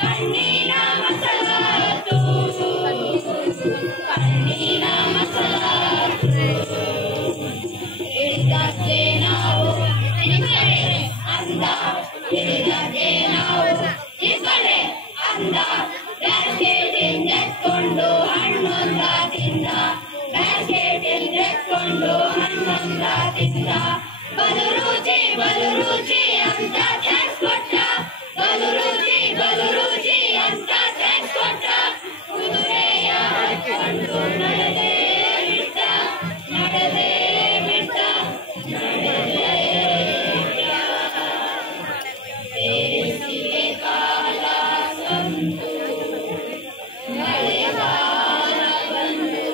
ಕಣ್ಣಿನ ಮಸಲಾತು ಕಣ್ಣಿನ ಮಸಲಾತು ಹಿಡಿದದ್ದೇ ನಾವು ಈ ಕಡೆ ಅಂದ ಹಿಡಿದದ್ದೇ ನಾವು ಈ ಕಡೆ ಅಂದ ಬ್ಯಾಸ್ಕೆಟಿಂದ ಎತ್ಕೊಂಡು ಹಣ್ಣೊಂದ ತಿಂದ ಬ್ಯಾಸ್ಕೆಟಿಂದ ಎತ್ಕೊಂಡು ಹಣ್ಣೊಂದ ತಿಂದ ಬಲು ರುಚಿ ಅಂತ ಥ್ಯಾಂಕ್ಸ್ ಕೊಟ್ಟ ಬಲು ರುಚಿ ಅಂತ ಥ್ಯಾಂಕ್ಸ್ ಕೊಟ್ಟ ಕುದುರೆಯ ಹತ್ಕೊಂಡು ನಡೆದೇ ಬಿಟ್ಟ ಬೇಸಿಗೆ ಕಾಲ ಸಂತು ಮಳೆಗಾಲ ಬಂದು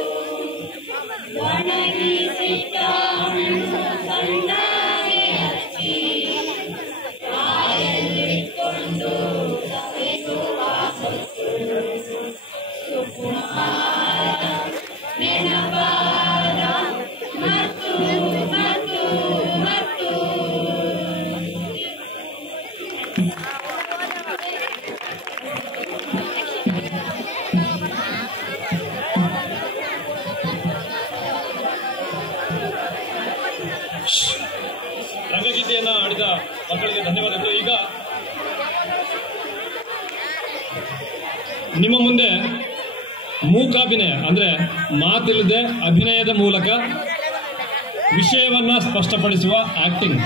ಒಣಗಿಸಿಟ್ಟ ಹಣ್ಣು ಸಣ್ಣಗೆ ಹಚ್ಚಿ ಕಾಯಲ್ಲಿಟ್ಕೊಂಡು ಸವೆಯುವ ಸುಕುಮಾರ ನೆನಪಾದ ಮತ್ತು ಮತ್ತು ಮತ್ತು ರಂಗಗೀತೆಯನ್ನ ಆಡಿದ ಮಕ್ಕಳಿಗೆ ಧನ್ಯವಾದಗಳು. ಈಗ ನಿಮ್ಮ ಮುಂದೆ ಮೂಕಾಭಿನಯ ಅಂದ್ರೆ ಮಾತಿಲ್ಲದೆ ಅಭಿನಯದ ಮೂಲಕ ವಿಷಯವನ್ನ ಸ್ಪಷ್ಟಪಡಿಸುವ ಆಕ್ಟಿಂಗ್